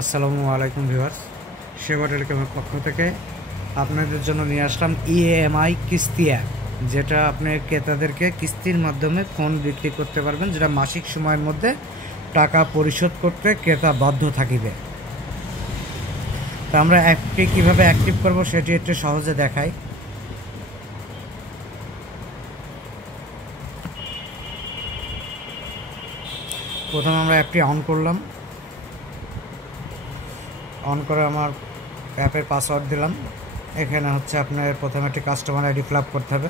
আসসালামু আলাইকুম ভিউয়ার্স, সেবা টেলিকমের পক্ষ থেকে আপনাদের জন্য নিয়ে আসলাম ইএমআই কিস্তি অ্যাপ, যেটা আপনার ক্রেতাদেরকে কিস্তির মাধ্যমে ফোন বিক্রি করতে পারবেন, যেটা মাসিক সময়ের মধ্যে টাকা পরিশোধ করতে ক্রেতা বাধ্য থাকিবে। তা আমরা অ্যাপটি কীভাবে অ্যাক্টিভ করব সেটি একটু সহজে দেখাই। প্রথমে আমরা অ্যাপটি অন করলাম, অন করে আমার অ্যাপের পাসওয়ার্ড দিলাম। এখানে হচ্ছে আপনার প্রথমে একটি কাস্টমার আইডি ফিল আপ করতে হবে।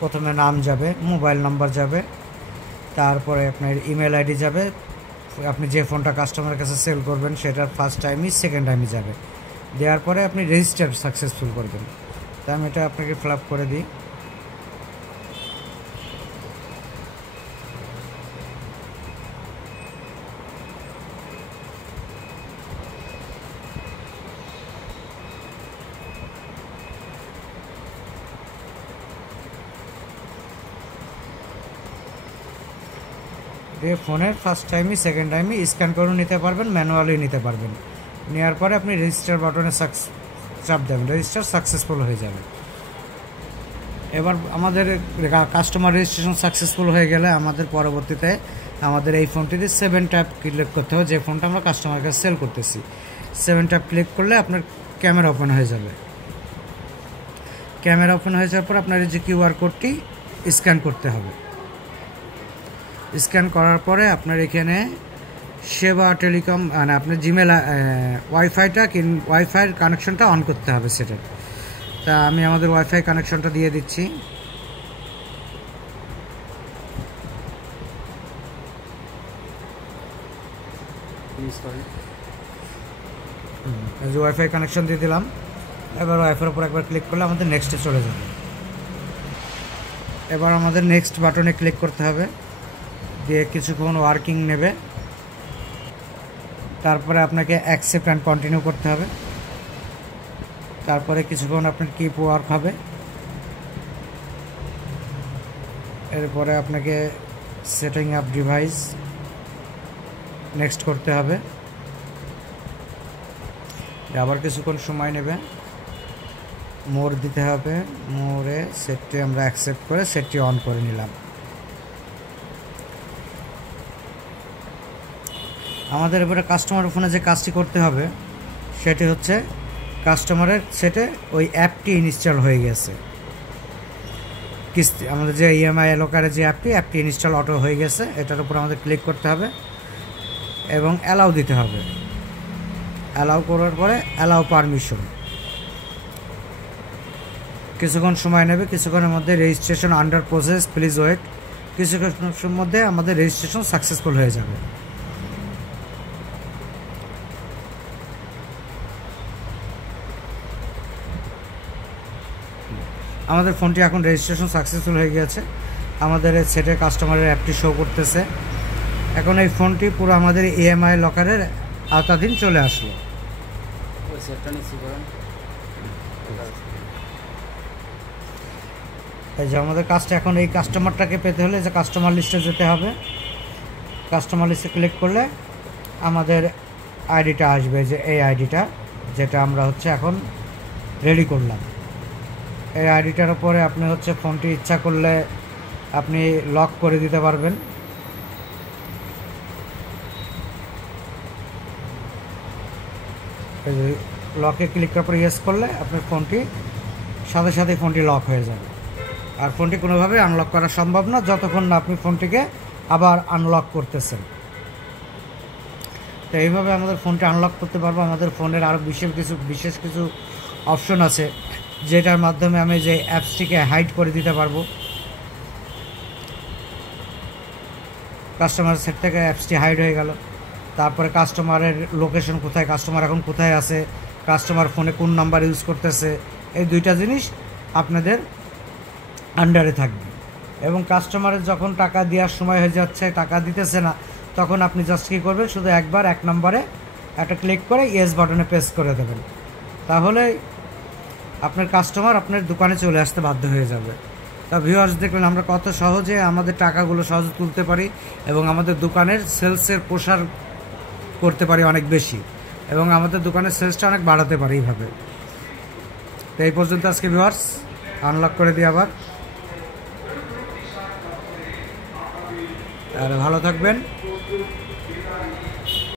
প্রথমে নাম যাবে, মোবাইল নাম্বার যাবে, তারপরে আপনার ইমেল আইডি যাবে, আপনি যে ফোনটা কাস্টমারের কাছে সেল করবেন সেটার ফার্স্ট টাইমই সেকেন্ড টাইমই যাবে। দেওয়ার পরে আপনি রেজিস্টার সাকসেসফুল করবেন। তো আমি এটা আপনাকে ফিল আপ করে দিই। দিয়ে ফোনের ফার্স্ট টাইমই সেকেন্ড টাইমই স্ক্যান করে নিতে পারবেন, ম্যানুয়ালি নিতে পারবেন। নেওয়ার পরে আপনি রেজিস্টার বাটনে চাপ দেবেন, রেজিস্টার সাকসেসফুল হয়ে যাবে। এবার আমাদের কাস্টমার রেজিস্ট্রেশন সাকসেসফুল হয়ে গেলে আমাদের পরবর্তীতে আমাদের এই ফোনটিতে 7 ট্যাপ ক্লিক করতে হবে। যে ফোনটা আমরা কাস্টমার কাছে সেল করতেছি, 7 ট্যাপ ক্লিক করলে আপনার ক্যামেরা ওপেন হয়ে যাবে। ক্যামেরা ওপেন হয়ে যাওয়ার পর আপনার এই যে কিউআর কোডটি স্ক্যান করতে হবে। স্ক্যান করার পরে আপনার এখানে সেবা টেলিকম মানে আপনার জিমেল ওয়াইফাইয়ের কানেকশনটা অন করতে হবে সেটা। তা আমি আমাদের ওয়াইফাই কানেকশনটা দিয়ে দিচ্ছি। এই যে ওয়াইফাই কানেকশন দিয়ে দিলাম। এবার ওয়াইফাইয়ের উপর একবার ক্লিক করলে আমাদের নেক্সটে চলে যাবে। এবার আমাদের নেক্সট বাটনে ক্লিক করতে হবে, দিয়ে কিছুক্ষণ ওয়ার্কিং নেবে। তারপরে আপনাকে অ্যাকসেপ্ট অ্যান্ড কন্টিনিউ করতে হবে। তারপরে কিছুক্ষণ আপনার কিপ ওয়ার্ক হবে। এরপরে আপনাকে সেটিং আপ ডিভাইস নেক্সট করতে হবে। আবার কিছুক্ষণ সময় নেবে, মোর দিতে হবে। মোরে সেটটি আমরা অ্যাকসেপ্ট করে সেটটি অন করে নিলাম। আমাদের এবারে কাস্টমার ফোনে যে কাজটি করতে হবে সেটি হচ্ছে কাস্টমারের সেটে ওই অ্যাপটি ইনস্টল হয়ে গেছে। কিস্তি আমাদের যে ইএমআই এলোকারে যে অ্যাপটি ইনস্টল অটো হয়ে গেছে, এটার উপর আমাদের ক্লিক করতে হবে এবং অ্যালাউ দিতে হবে। অ্যালাউ করার পরে অ্যালাউ পারমিশন, কিছুক্ষণ সময় নেবে। কিছুক্ষণের মধ্যে registration under process, please wait. কিছুক্ষণের মধ্যে আমাদের রেজিস্ট্রেশন সাকসেসফুল হয়ে যাবে। আমাদের ফোনটি এখন রেজিস্ট্রেশন সাকসেসফুল হয়ে গিয়েছে। আমাদের সেটে কাস্টমারের অ্যাপটি শো করতেছে। এখন এই ফোনটি পুরো আমাদের ইএমআই লকারের আওতাধীন চলে আসলো। এই যে আমাদের কাজটা এখন এই কাস্টমারটাকে পেতে হলে যে কাস্টমার লিস্টে যেতে হবে। কাস্টমার লিস্টে ক্লিক করলে আমাদের আইডিটা আসবে, যে এই আইডিটা যেটা আমরা হচ্ছে এখন রেডি করলাম। এই আইডিটার উপরে আপনি হচ্ছে ফোনটি ইচ্ছা করলে আপনি লক করে দিতে পারবেন। লকে ক্লিক করার পরে ইয়েস করলে আপনার ফোনটি সাথে সাথে ফোনটি লক হয়ে যাবে। আর ফোনটি কোনোভাবে আনলক করা সম্ভব না যতক্ষণ না আপনি ফোনটিকে আবার আনলক করতেছেন। তো এইভাবে আমাদের ফোনটি আনলক করতে পারবো। আমাদের ফোনের আরও বিশেষ কিছু অপশন আছে, যেটার মাধ্যমে আমি যে অ্যাপসটিকে হাইড করে দিতে পারবো। কাস্টমার সেট থেকে অ্যাপসটি হাইড হয়ে গেল। তারপরে কাস্টমারের লোকেশন কোথায়, কাস্টমার এখন কোথায় আছে, কাস্টমার ফোনে কোন নাম্বার ইউজ করতেছে, এই দুইটা জিনিস আপনাদের আন্ডারে থাকবে। এবং কাস্টমারের যখন টাকা দেওয়ার সময় হয়ে যাচ্ছে, টাকা দিতেছে না, তখন আপনি জাস্ট কী করবেন, শুধু একবার 1 নম্বরে একটা ক্লিক করে ইয়েস বাটনে প্রেস করে দেবেন। তাহলে আপনার কাস্টমার আপনার দোকানে চলে আসতে বাধ্য হয়ে যাবে। তা ভিউয়ার্স, দেখলেন আমরা কত সহজে আমাদের টাকাগুলো সহজে তুলতে পারি এবং আমাদের দোকানের সেলসের প্রসার করতে পারি অনেক বেশি। এবং আমাদের দোকানের সেলসটা অনেক বাড়াতে পারি এইভাবে। তো এই পর্যন্ত আজকে ভিউয়ার্স, আনলক করে দিই আবার। আর ভালো থাকবেন।